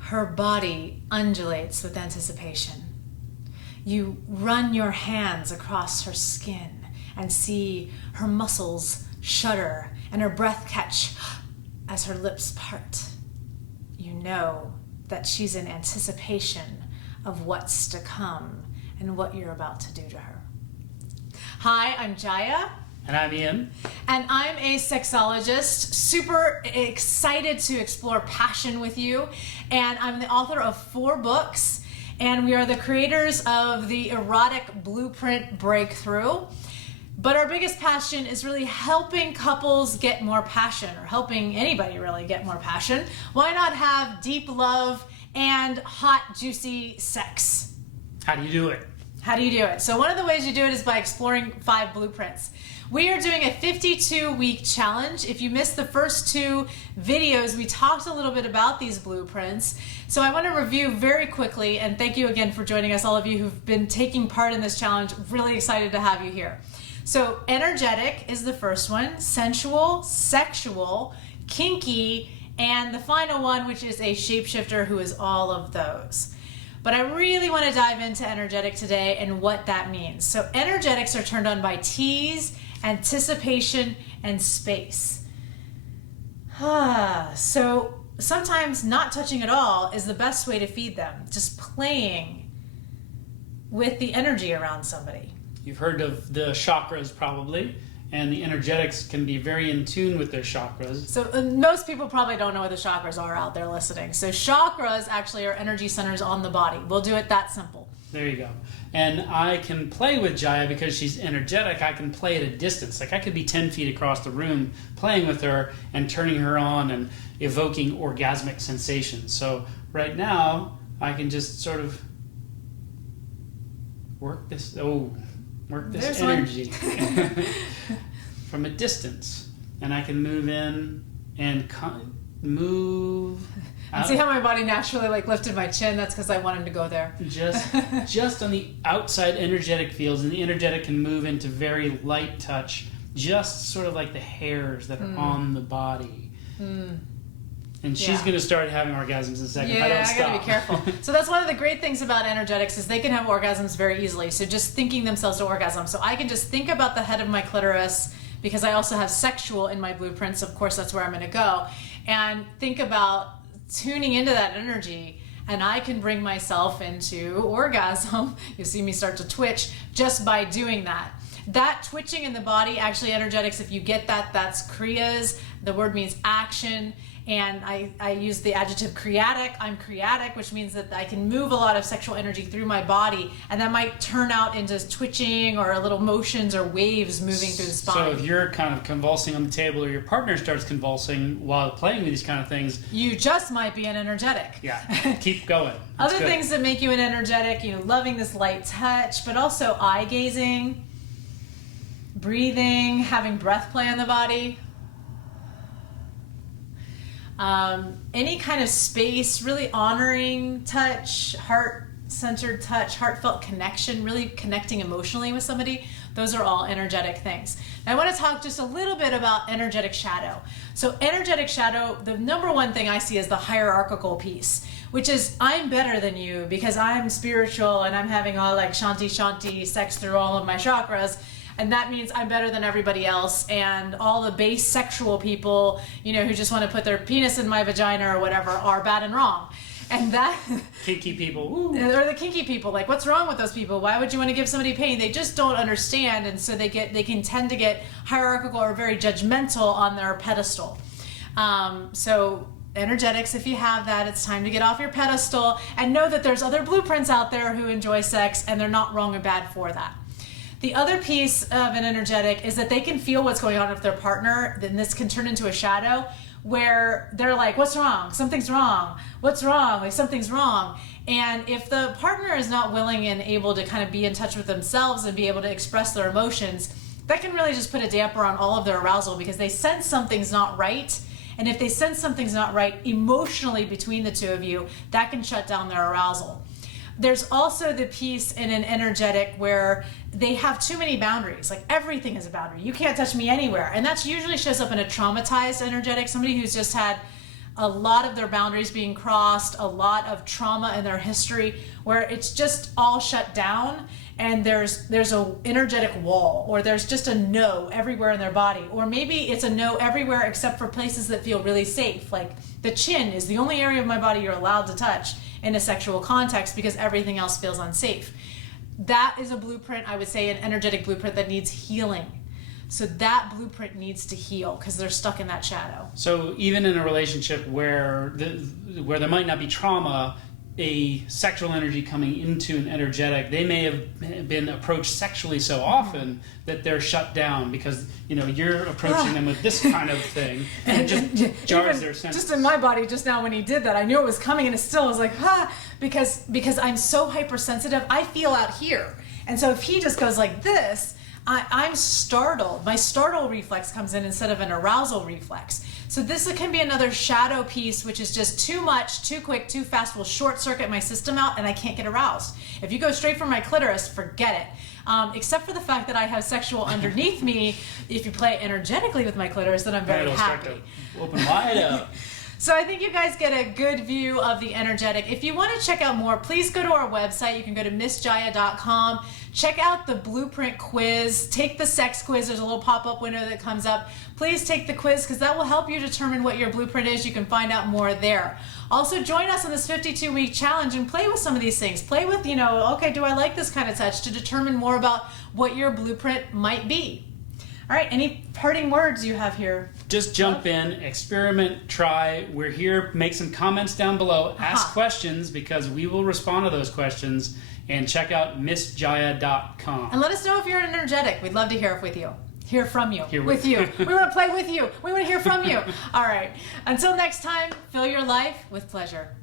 Her body undulates with anticipation. You run your hands across her skin and see her muscles shudder and her breath catch as her lips part. You know that she's in anticipation of what's to come and what you're about to do to her. Hi, I'm JAIYA. And I'm Ian. And I'm a sexologist, super excited to explore passion with you. And I'm the author of 4 books, and we are the creators of the Erotic Blueprint Breakthrough. But our biggest passion is really helping couples get more passion, or helping anybody really get more passion. Why not have deep love and hot, juicy sex? How do you do it? How do you do it? So one of the ways you do it is by exploring 5 blueprints. We are doing a 52-week challenge. If you missed the first 2 videos, we talked a little bit about these blueprints. So I want to review very quickly, and thank you again for joining us, all of you who've been taking part in this challenge. Really excited to have you here. So energetic is the first one, sensual, sexual, kinky, and the final one, which is a shapeshifter, who is all of those. But I really want to dive into energetic today and what that means. So energetics are turned on by tease, anticipation, and space. So sometimes not touching at all is the best way to feed them. Just playing with the energy around somebody. You've heard of the chakras probably, and the energetics can be very in tune with their chakras. So most people probably don't know what the chakras are out there listening. So chakras actually are energy centers on the body. We'll do it that simple. There you go. And I can play with JAIYA because she's energetic. I can play at a distance. Like I could be 10 feet across the room playing with her and turning her on and evoking orgasmic sensations. So right now I can just sort of work this There's energy from a distance, and I can move in and move And see how my body naturally lifted my chin? That's because I wanted to go there. Just on the outside energetic fields, and the energetic can move into very light touch, just sort of like the hairs that are on the body. And she's going to start having orgasms in a second if I don't stop. Yeah, I got to be careful. So that's one of the great things about energetics is they can have orgasms very easily. So just thinking themselves to orgasm. So I can just think about the head of my clitoris, because I also have sexual in my blueprints. Of course, that's where I'm going to go. And think about tuning into that energy, and I can bring myself into orgasm. You see me start to twitch just by doing that. That twitching in the body, actually energetics, if you get that, that's kriyas. The word means action. And I use the adjective creatic. I'm creatic, which means that I can move a lot of sexual energy through my body, and that might turn out into twitching or little motions or waves moving through the spine. So if you're kind of convulsing on the table, or your partner starts convulsing while playing with these kind of things, you just might be an energetic. Yeah, keep going. Other things that make you an energetic, loving this light touch, but also eye gazing, breathing, having breath play on the body. Any kind of space, really honoring touch, heart-centered touch, heartfelt connection, really connecting emotionally with somebody. Those are all energetic things. Now I want to talk just a little bit about energetic shadow. So energetic shadow, the number one thing I see is the hierarchical piece, which is I'm better than you because I'm spiritual and I'm having all shanti sex through all of my chakras. And that means I'm better than everybody else, and all the base sexual people, who just want to put their penis in my vagina or whatever, are bad and wrong. And that kinky people, ooh. Or the kinky people, what's wrong with those people? Why would you want to give somebody pain? They just don't understand, and so they can tend to get hierarchical or very judgmental on their pedestal. So energetics, if you have that, it's time to get off your pedestal and know that there's other blueprints out there who enjoy sex, and they're not wrong or bad for that. The other piece of an energetic is that they can feel what's going on with their partner. Then this can turn into a shadow where they're like, what's wrong? Something's wrong. What's wrong? Something's wrong. And if the partner is not willing and able to kind of be in touch with themselves and be able to express their emotions, that can really just put a damper on all of their arousal, because they sense something's not right. And if they sense something's not right emotionally between the two of you, that can shut down their arousal. There's also the piece in an energetic where they have too many boundaries. Everything is a boundary. You can't touch me anywhere. And that usually shows up in a traumatized energetic, somebody who's just had a lot of their boundaries being crossed, a lot of trauma in their history where it's just all shut down, and there's a energetic wall, or there's just a no everywhere in their body, or maybe it's a no everywhere except for places that feel really safe. Like the chin is the only area of my body you're allowed to touch in a sexual context because everything else feels unsafe. That is a blueprint, I would say, an energetic blueprint that needs healing. So that blueprint needs to heal because they're stuck in that shadow. So even in a relationship where there might not be trauma, a sexual energy coming into an energetic, they may have been approached sexually so often that they're shut down because you're approaching them with this kind of thing, and it just jars their senses. Just in my body just now when he did that, I knew it was coming, and it still was like because I'm so hypersensitive, I feel out here, and so if he just goes like this, I'm startled. My startle reflex comes in instead of an arousal reflex. So this can be another shadow piece, which is just too much, too quick, too fast, will short circuit my system out, and I can't get aroused. If you go straight for my clitoris, forget it. Except for the fact that I have sexual underneath me. If you play energetically with my clitoris, then I'm very happy. Start to open wide up. So I think you guys get a good view of the energetic. If you want to check out more, please go to our website. You can go to MissJaiya.com. Check out the blueprint quiz. Take the sex quiz. There's a little pop-up window that comes up. Please take the quiz because that will help you determine what your blueprint is. You can find out more there. Also, join us on this 52-week challenge and play with some of these things. Play with, okay, do I like this kind of touch, to determine more about what your blueprint might be. All right, any parting words you have here? Just jump in, experiment, try. We're here. Make some comments down below. Ask questions because we will respond to those questions. And check out MissJaiya.com. And let us know if you're an energetic. We'd love to hear with you. Hear from you. Hear with you. We want to play with you. We want to hear from you. All right. Until next time, fill your life with pleasure.